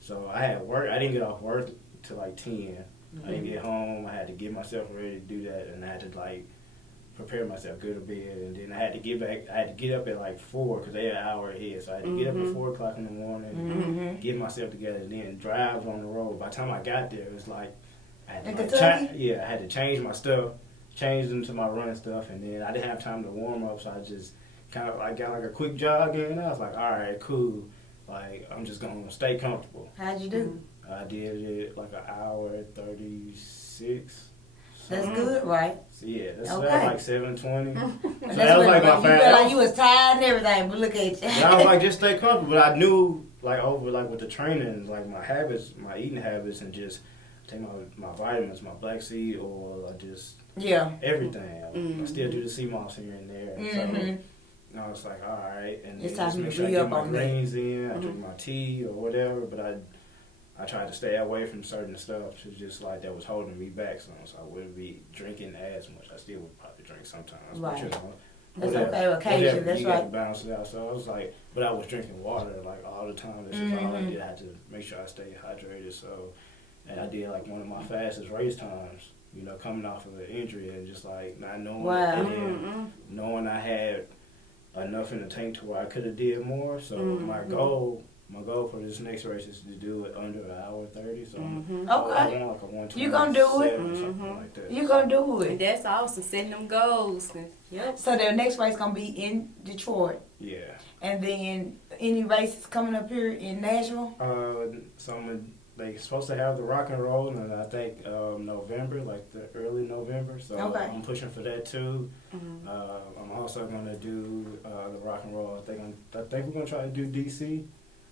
so I had work. I didn't get off work till like 10. I didn't get home. I had to get myself ready to do that, and I had to like prepare myself, go to bed, and then I had to get back. I had to get up at like 4 because they had an hour ahead, so I had to get up at 4 o'clock in the morning, get myself together, and then drive on the road. By the time I got there, it was like I had to I had to change my stuff, change into my running stuff, and then I didn't have time to warm up, so I just I got like a quick jog in, and I was like, all right, cool. Like I'm just gonna stay comfortable. How'd you do? I did it like an hour 36. That's good, right? So yeah, that's okay. like 7:20. So that was like my you fast. felt like you was tired and everything, but look at you. I was like, just stay comfortable. But I knew, like over like with the training, like my habits, my eating habits, and just take my vitamins, my black seed oil, I just everything. I still do the sea moss here and there. And so I was like, all right, and it's just time make to sure I get my on greens in. I drink my tea or whatever, but I tried to stay away from certain stuff to just like that was holding me back so I wouldn't be drinking as much. I still would probably drink sometimes. Right. But, that's okay, occasion, that's you right. got to balance it out. So I was like, but I was drinking water like all the time. This is all I did. I had to make sure I stayed hydrated. So, and I did like one of my fastest race times, you know, coming off of an injury and just like not knowing and knowing I had enough in the tank to where I could have did more. So my goal for this next race is to do it under an hour 30. So okay, I want like a 120. You gonna do it? Something like that. You gonna do it? That's awesome. Setting them goals. Yep. So the next race gonna be in Detroit. Yeah. And then any races coming up here in Nashville? They supposed to have the rock and roll, and I think November, like the early November. So I'm pushing for that too. I'm also gonna do the rock and roll. I think we're gonna try to do DC.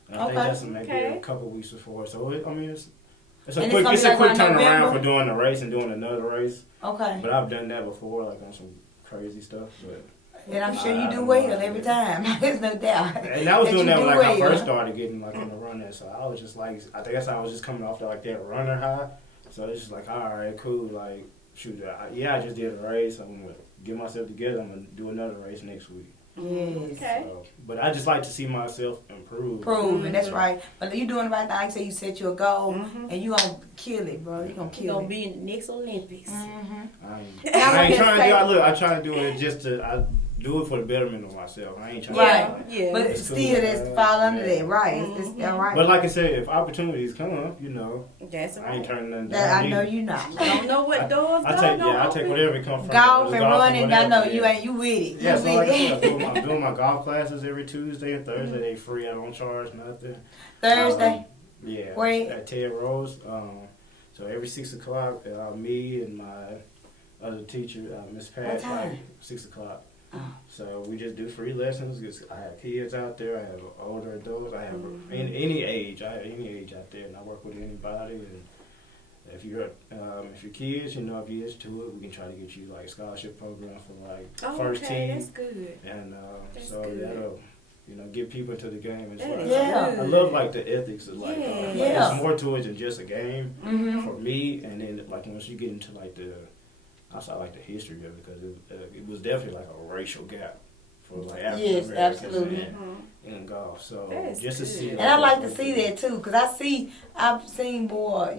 And I think that's maybe a couple weeks before. So it's a quick turnaround for doing the race and doing another race. Okay. But I've done that before, like on some crazy stuff. But and I'm sure you do well every time. There's no doubt. And I was doing that when I first started getting like on the running. So I was just like, I think I was just coming off that runner high. So it's just like, all right, cool. Like, shoot, I just did a race. I'm gonna get myself together. I'm gonna do another race next week. Yes. Okay. So, but I just like to see myself improve. And that's right. But you doing the right thing. Like I say, you set you a goal, and you gonna kill it, bro. You gonna kill it. You gonna be in the next Olympics. I ain't trying to do. Look, I try to do it just to. I do it for the betterment of myself. I ain't trying. Yeah. But still, that's fall under that, right? It's all right. But like I said, if opportunities come, you know, that's right. I ain't turning nothing down. I know you not. I don't know what doors. I take whatever it comes from. Golf and running. I know you with it. Yeah, so like I said, I'm doing my golf classes every Tuesday and Thursday. They free. I don't charge nothing. Thursday. Yeah. Where? At Ted Rose. So every 6 o'clock, me and my other teacher, Miss Pat, like 6 o'clock. So we just do free lessons. I have kids out there. I have older adults. I have any age. I have any age out there, and I work with anybody. And if you're kids, if you're into it, we can try to get you like a scholarship program for like first team. That's good. And that's so good. that'll get people into the game as well. Yeah. I love like the ethics of like, Yeah. it's more to it than just a game Mm-hmm. for me. And then like once you get into like the history of it, because it was definitely like a racial gap for like African Americans in golf. So that's just good. to see, And I like to see that too, because I've seen more,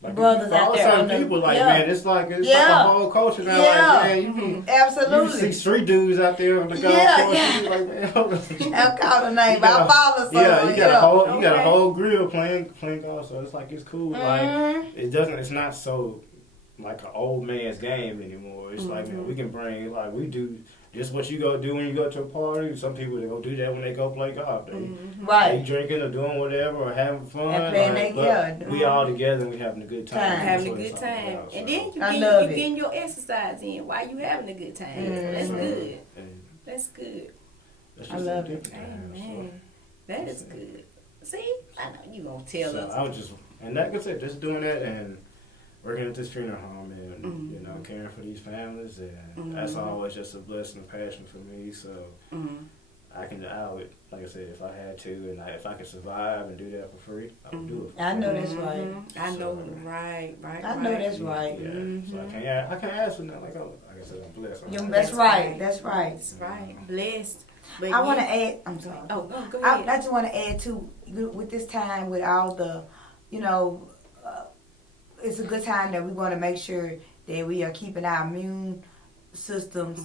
like brothers out there. Some people man, it's like a whole culture now. Like, man, absolutely. You see street dudes out there on the golf course. You like, man, hold on. I'll call the name, but I follow some. Yeah, you got a whole grill playing golf, so it's like it's cool. Mm-hmm. Like it's not so like an old man's game anymore. It's like, man, we can bring we do just what you go do when you go to a party. Some people they go do that when they go play golf. They drinking or doing whatever or having fun. And we all together and we having a good time. Having a good time. About, and then you getting your exercise in while you having a good time. Mm-hmm. That's good. That's good. I love it. Amen. That is good. See, I know you gonna tell us. I was just, and like I said, just doing that and working at this funeral home and caring for these families, and that's always just a blessing and passion for me. So I would, like I said, if I had to, and if I could survive and do that for free, I would do it. I know that's right. I know, right. I know that's right. Yeah. So I can't ask for nothing. Like I said, I'm blessed. That's right. That's right. That's right. Blessed. But I want to add. I'm sorry. Oh, go ahead. I just want to add too, with this time, with all the, it's a good time that we want to make sure that we are keeping our immune systems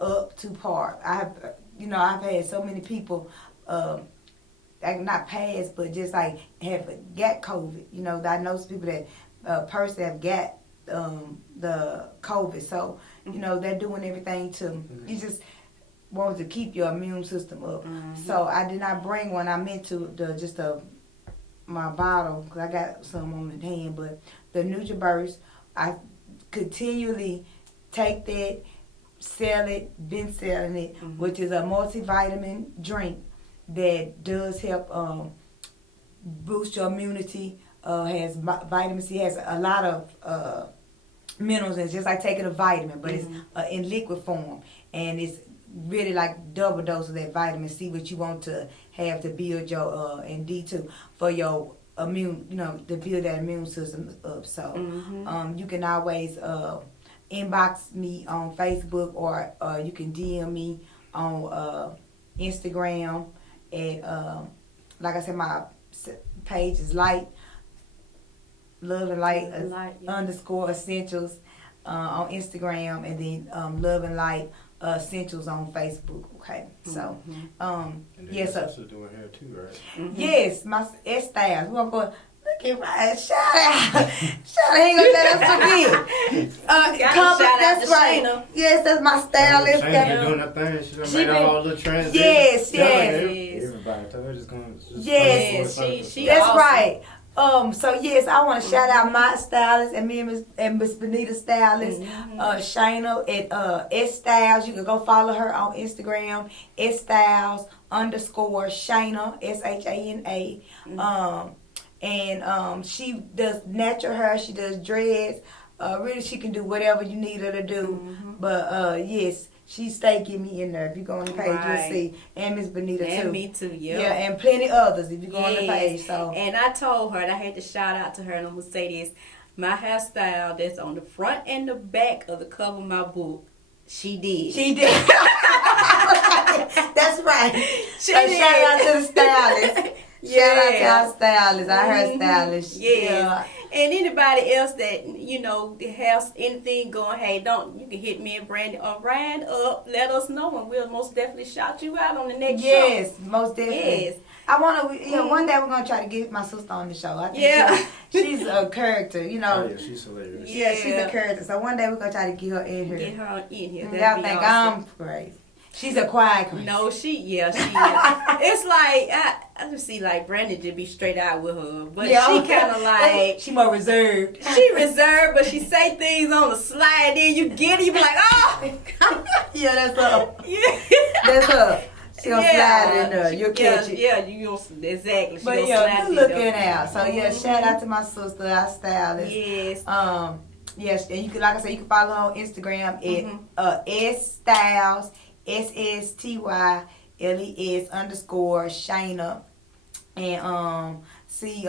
up to par. I've had so many people, like not passed, but just like have got COVID. I know some people that personally have got the COVID. So, they're doing everything to, you just want to keep your immune system up. So I did not bring one. I meant to my bottle, because I got some on the hand, but the NutriBurst, I continually take that, sell it, been selling it, which is a multivitamin drink that does help boost your immunity, has vitamin C, has a lot of minerals, and it's just like taking a vitamin, but it's in liquid form, and it's really like double dose of that vitamin C, which you want to have to build your and D2 for your immune, to build that immune system up. So you can always inbox me on Facebook, or you can DM me on Instagram at like I said, my page is Love and Light _ Essentials on Instagram, and then Love and Light Essentials on Facebook. Okay, so yes, that's doing hair too, right? Yes, my S Styles. We're gonna go. Look at my shout out. Ain't gonna let us forget. That's right. Shayna. Yes, that's my stylist. Shayna been doing that thing. She made a whole little transition. Yes. Everybody, so we're just going. Yes, she. That's awesome. right. So yes, I want to shout out my stylist and me and Miss Benita stylist, Shayna at S Styles. You can go follow her on Instagram, S Styles _ Shayna, SHANA. And she does natural hair. She does dreads. Really, she can do whatever you need her to do. But yes, she stay get me in there. If you go on the page, you'll see. And Miss Benita too. And me too, yeah. Yeah, and plenty others if you go on the page. So. And I told her, and I had to shout out to her, and I'm going to say this. My hairstyle that's on the front and the back of the cover of my book, she did. She did. That's right. She did. Shout out to the stylist. Shout out to our stylist, our hairstylist. Yeah. And anybody else that, has anything going, hey, you can hit me and Brandy or Ryan up, let us know, and we'll most definitely shout you out on the next show. Yes, most definitely. Yes. I want to, one day we're going to try to get my sister on the show. I think she's a character, Oh, yeah, she's hilarious. Yeah, she's a character. So one day we're going to try to get her in here. Get her in here. Y'all think awesome. I'm crazy. She's a quiet queen. No, she is. It's like I just see like Brandon just be straight out with her, but she kind of like she more reserved. She reserved, but she say things on the slide. Then you get it, you be like, oh, yeah, that's her. Yeah, that's her. She gonna slide in there. You'll catch it. Yeah, you gonna exactly. She but gonna yeah, slide good looking out. So yeah, shout out to my sister, our stylist. Yes. Yes, and you can, like I said, you can follow her on Instagram at sstyles SSTYLES_Shayna, and see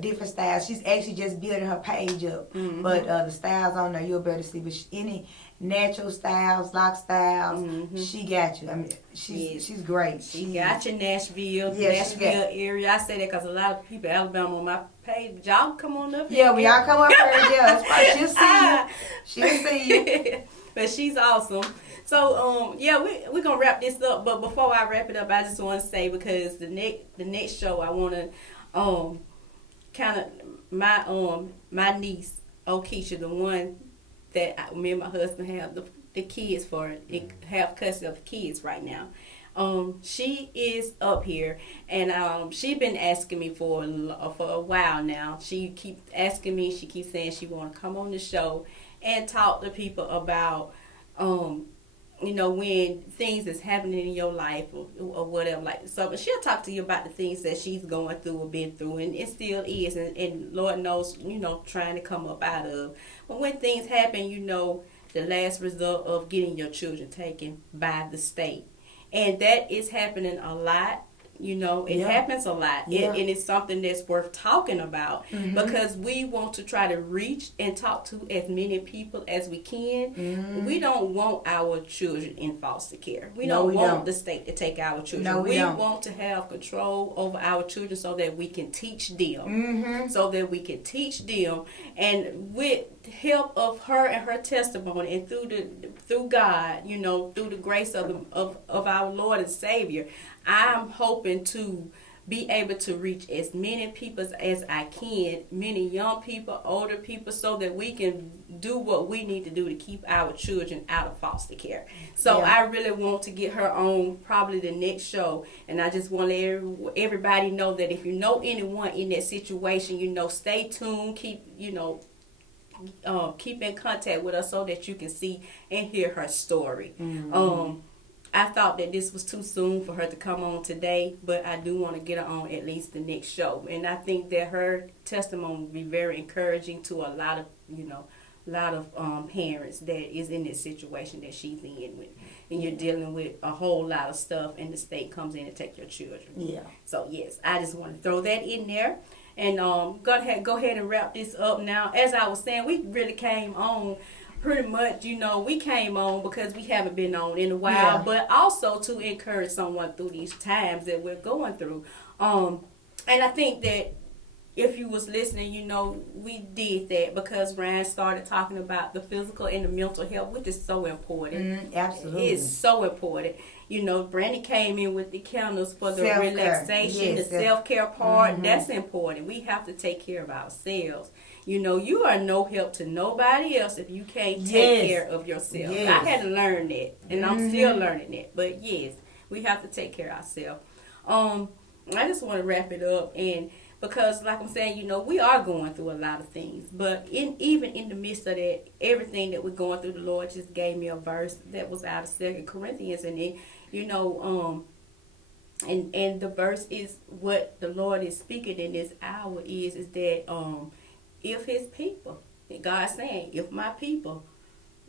different styles. She's actually just building her page up, but the styles on there you'll better see. But any natural styles, lock styles, she got you. I mean, she's great. She got your Nashville area. I say that because a lot of people in Alabama on my page, y'all come on up. Yeah, we all come up here. Yeah, that's right. She'll see you. She'll see you. But she's awesome. So we're gonna wrap this up. But before I wrap it up, I just want to say, because the next show I want to kind of my niece Okeisha, the one that me and my husband have the kids for, have custody of the kids right now. She is up here, and she been asking me for a while now. She keep asking me. She keeps saying she want to come on the show and talk to people about when things is happening in your life or whatever, like so. But she'll talk to you about the things that she's going through or been through, and it still is, and Lord knows, trying to come up out of. But when things happen, the last result of getting your children taken by the state. And that is happening a lot. It happens a lot. Yeah. And it's something that's worth talking about, because we want to try to reach and talk to as many people as we can. We don't want our children in foster care. We don't want the state to take our children. No, we don't. Want to have control over our children so that we can teach them. And with help of her and her testimony, and through God, through the grace of our Lord and Savior, I'm hoping to be able to reach as many people as I can, many young people, older people, so that we can do what we need to do to keep our children out of foster care. So I really want to get her on probably the next show, and I just want to let everybody know that if you know anyone in that situation, stay tuned, keep in contact with us so that you can see and hear her story. I thought that this was too soon for her to come on today, but I do want to get her on at least the next show. And I think that her testimony will be very encouraging to a lot of parents that is in this situation that she's in with. And you're dealing with a whole lot of stuff, and the state comes in and take your children. Yeah. So yes, I just want to throw that in there. And go ahead and wrap this up now. As I was saying, we really came on pretty much, we came on because we haven't been on in a while, but also to encourage someone through these times that we're going through. And I think that if you was listening, we did that because Ryan started talking about the physical and the mental health, which is so important. Absolutely. It's so important. Brandy came in with the candles for the self-care. Relaxation, the self-care part. That's important. We have to take care of ourselves. You are no help to nobody else if you can't take care of yourself. I had to learn that, and I'm still learning it. But yes, we have to take care of ourselves. I just want to wrap it up, and because, like I'm saying, we are going through a lot of things. But even in the midst of that, everything that we're going through, the Lord just gave me a verse that was out of 2 Corinthians, and it, and the verse is what the Lord is speaking in this hour is that if His people, God's saying, if my people,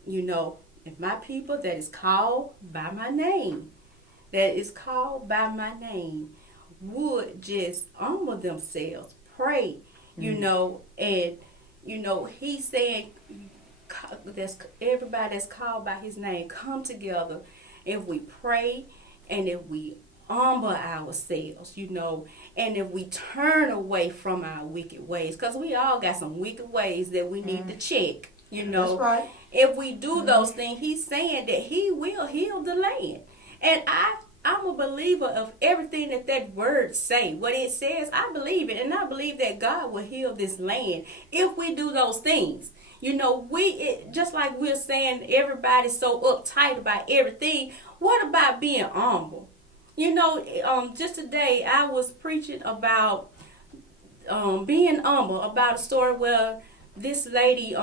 if my people that is called by my name, would just humble themselves, pray, and He's saying that's everybody that's called by His name, come together. If we pray and if we humble ourselves, and if we turn away from our wicked ways, because we all got some wicked ways that we need to check, That's right. If we do those things, He's saying that He will heal the land. And I'm a believer of everything that word say. What it says, I believe it. And I believe that God will heal this land if we do those things. Just like we're saying everybody's so uptight about everything, what about being humble? You know, just today I was preaching about being humble, about a story where this lady,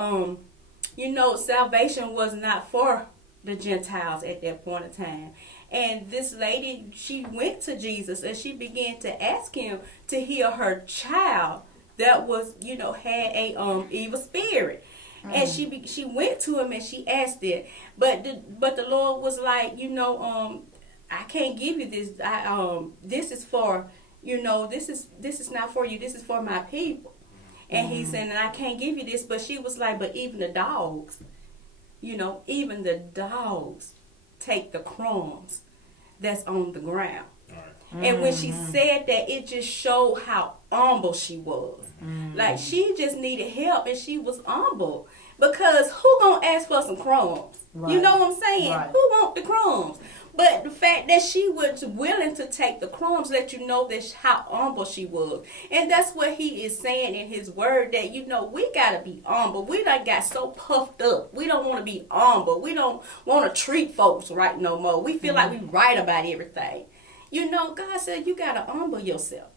you know, salvation was not for the Gentiles at that point in time. And this lady, she went to Jesus and she began to ask him to heal her child that was, you know, had a evil spirit. And she went to him and she asked it, but the Lord was like, you know, I can't give you this. This is for, you know, this is not for you. This is for my people. And he said, and I can't give you this. But she was like, but even the dogs, you know, even the dogs take the crumbs that's on the ground. Right. And when she said that, it just showed how humble she was. Like, she just needed help and she was humble. Because who gonna ask for some crumbs? Right. You know what I'm saying? Right. Who want the crumbs? But the fact that she was willing to take the crumbs let you know that how humble she was. And that's what he is saying in his word, that, you know, we got to be humble. We done got so puffed up. We don't want to be humble. We don't want to treat folks right no more. We feel like we right about everything. You know, God said you got to humble yourself.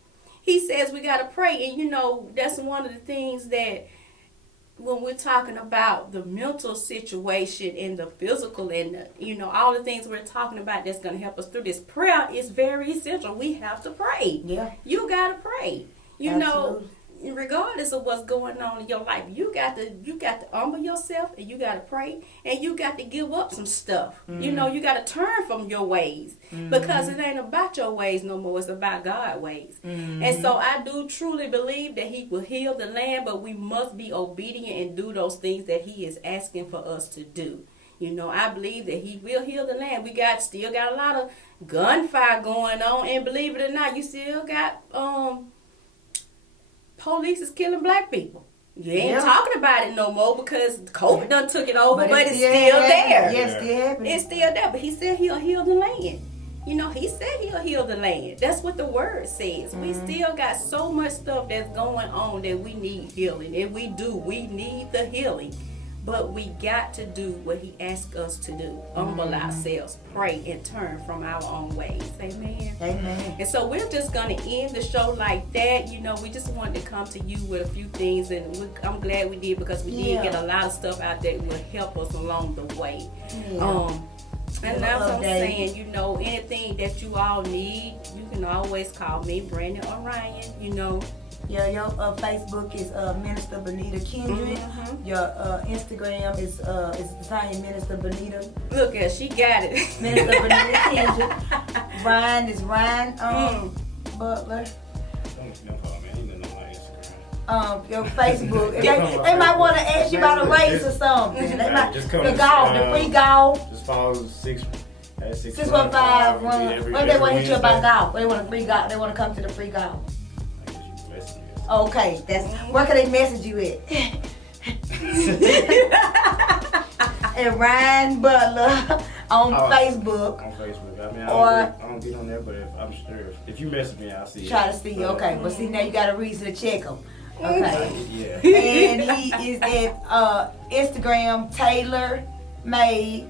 He says we got to pray. And, you know, that's one of the things that when we're talking about the mental situation and the physical and the, you know, all the things we're talking about that's going to help us through this, prayer is very essential. We have to pray. Yeah. You got to pray. You Absolutely. Know, regardless of what's going on in your life, you got to humble yourself and you got to pray and you got to give up some stuff. You know, you got to turn from your ways because it ain't about your ways no more. It's about God's ways. And so I do truly believe that he will heal the land, but we must be obedient and do those things that he is asking for us to do. You know, I believe that he will heal the land. We still got a lot of gunfire going on, and believe it or not, you still got police is killing black people. You ain't talking about it no more because COVID done took it over, but it's still there. Yes, it's still there. But he said he'll heal the land. You know, he said he'll heal the land. That's what the word says. We still got so much stuff that's going on that we need healing. And we do. We need the healing. But we got to do what he asked us to do. Humble ourselves, pray, and turn from our own ways. Amen. Amen. And so we're just going to end the show like that. You know, we just wanted to come to you with a few things. And I'm glad we did because we did get a lot of stuff out that will help us along the way. And that's what I'm saying. You know, anything that you all need, you can always call me, Brandon or Ryan, you know. Yeah, your Facebook is Minister Benita Kendrick. Your Instagram is the same, Minister Benita. Look at, she got it. Minister Benita Kendrick. Ryan is Ryan Butler. Your Facebook. They might want to ask you about a race or something. They might, the golf, the free golf. Just follow 615 run. What if they want to hit you about golf? They want a free golf. They want to come to the free golf. Okay, that's where can they message you at? And Ryan Butler on Facebook. On Facebook. I mean, I don't get on there, but I'm sure if you message me, I'll see it. Try to see you. Okay, but see now you got a reason to check him. Okay. Yeah. And he is at Instagram TaylorMade.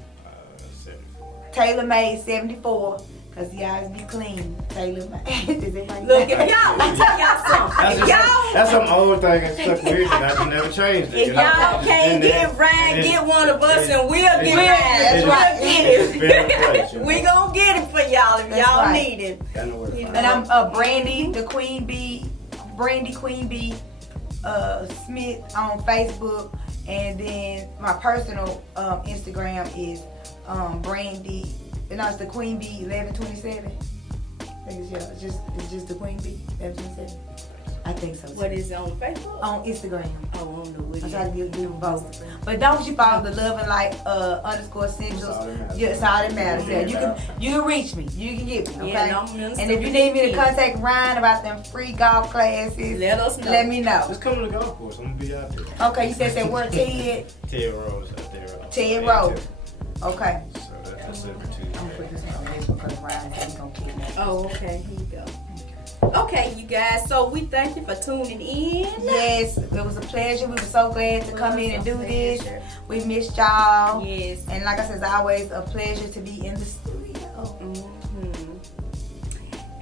74. Cause he always be clean, Taylor. Look, if y'all, let me tell y'all something. That's some old thing that stuck with me, and I just never changed it. If y'all can't get Ryan, get one of us, and we'll get Ryan. That's right. Get it. We gonna get it for y'all if y'all need it. And I'm Brandy, the Queen Bee, Brandy Queen Bee Smith on Facebook, and then my personal Instagram is Brandy. And it's the Queen Bee 1127. I think it's just the Queen Bee 1127. I think so. What is it on Facebook? On Instagram. Oh, I don't know what it is. I'm trying to give them both. But don't you follow the Love and Light _essentials. It's all that matters. Yeah, you can reach me. You can get me. Okay. Yeah, and if you need me to contact Ryan about them free golf classes, let us know. Let me know. Just come to the golf course. I'm gonna be out there. Okay, you said where Ted? Ted Rose out there. Ted Rose. Okay. So that's it for Tuesday. I'm gonna put this on Facebook because Ryan said he's gonna keep that. Oh, okay. Here you go. Okay, you guys, so we thank you for tuning in. Yes, it was a pleasure. We were so glad to come in and do this. We missed y'all. Yes. And like I said, it's always a pleasure to be in the studio.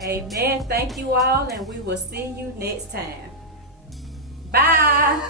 Amen. Thank you all, and we will see you next time. Bye.